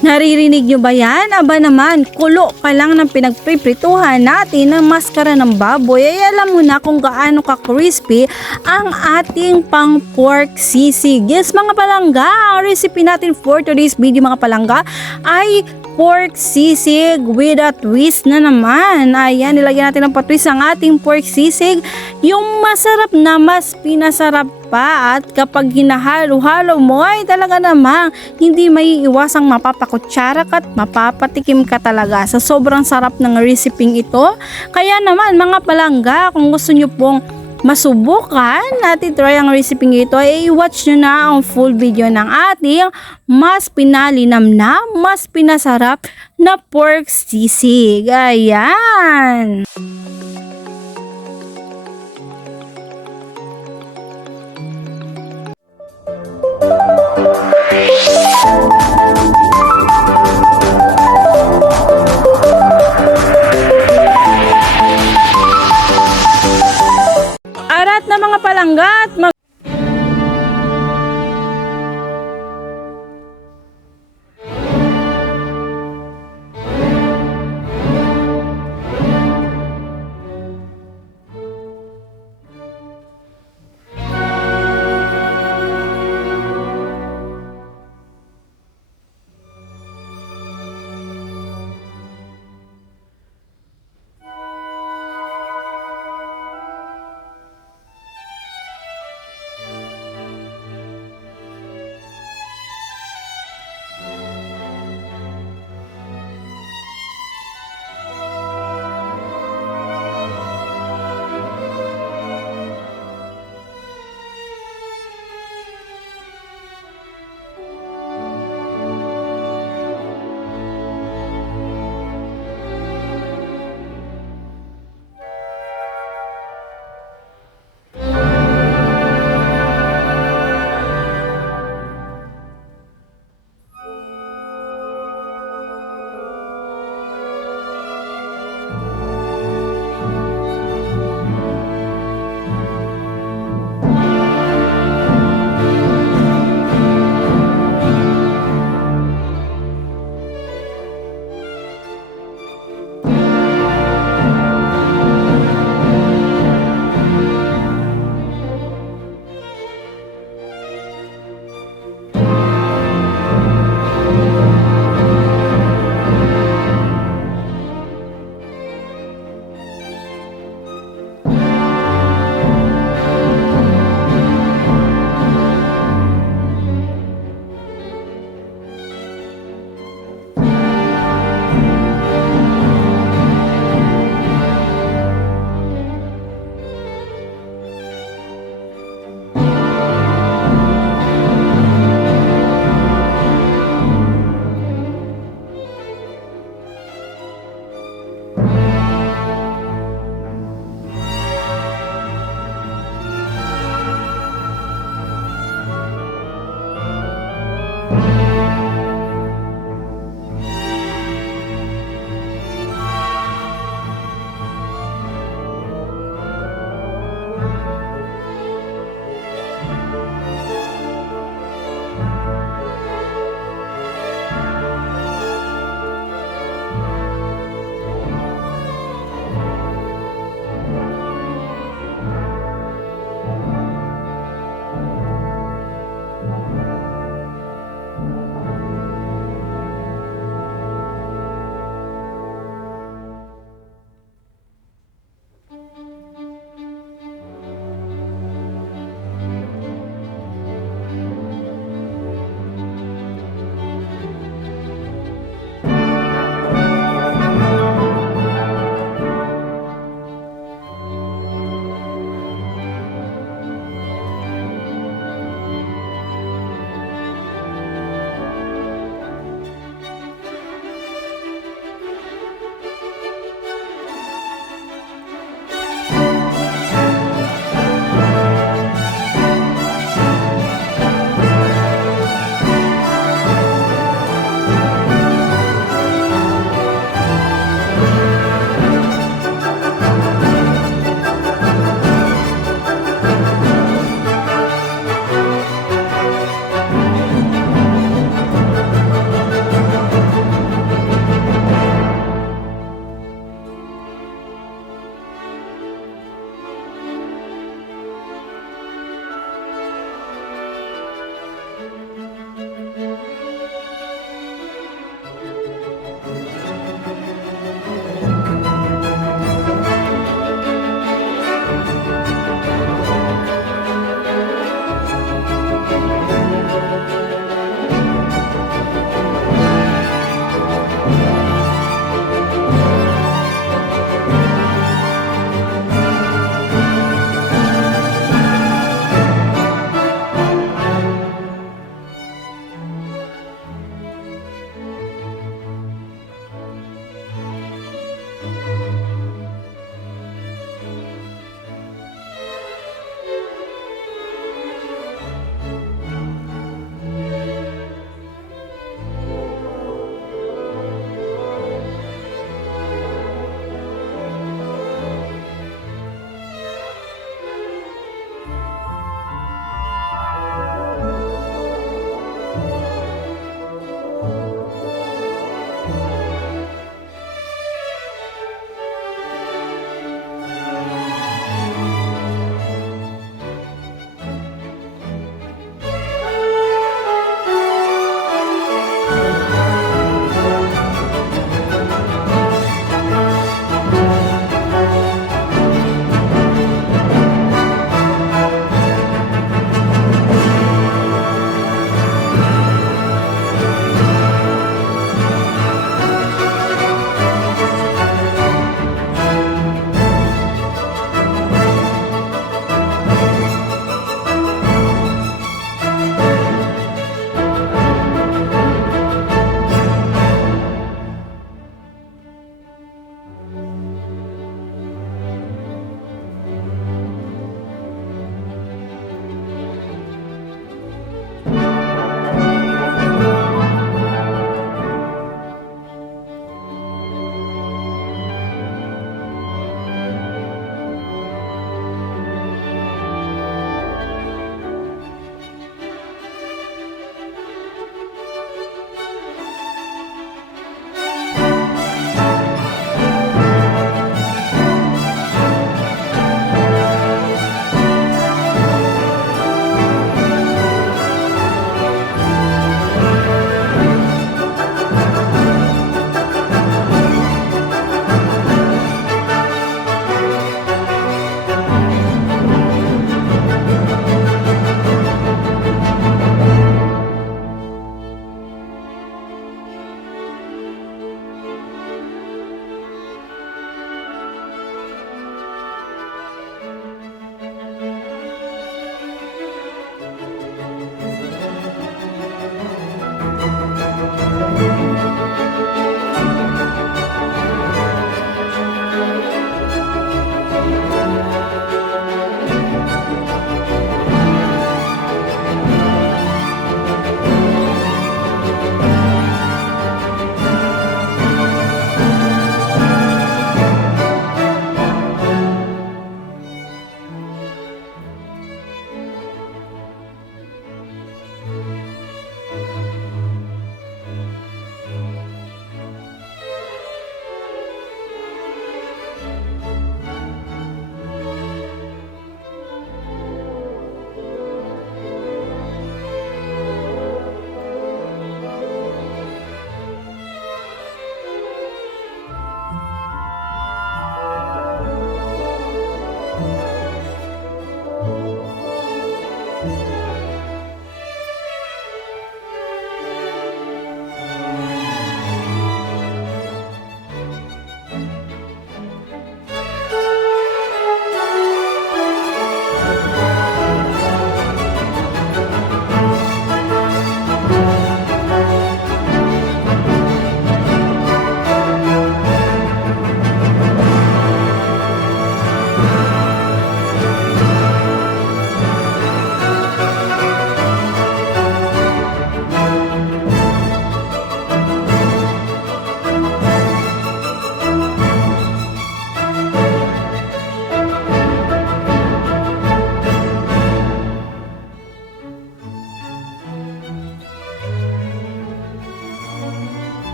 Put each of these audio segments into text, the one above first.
Naririnig nyo ba yan? Aba naman, kulo pa lang ng pinagpiprituhan natin ng maskara ng baboy ay alam mo na kung gaano ka-crispy ang ating pang pork sisig. Yes mga palangga, ang recipe natin for today's video mga palangga ay pork sisig with a twist na naman. Ayan, nilagyan natin ng patwist ang ating pork sisig. Yung masarap na mas pinasarap pa at kapag hinahalo-halo mo ay talaga namang hindi may iwasang mapapakutsara ka at mapapatikim ka talaga sa sobrang sarap ng recipe ito. Kaya naman mga palangga, kung gusto nyo pong masubukan natin try ang recipe ito ay watch nyo na ang full video ng ating mas pinalinam na, mas pinasarap na pork sisig. Ayan! Na mga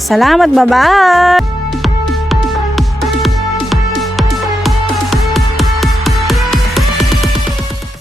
Salamat, bye-bye!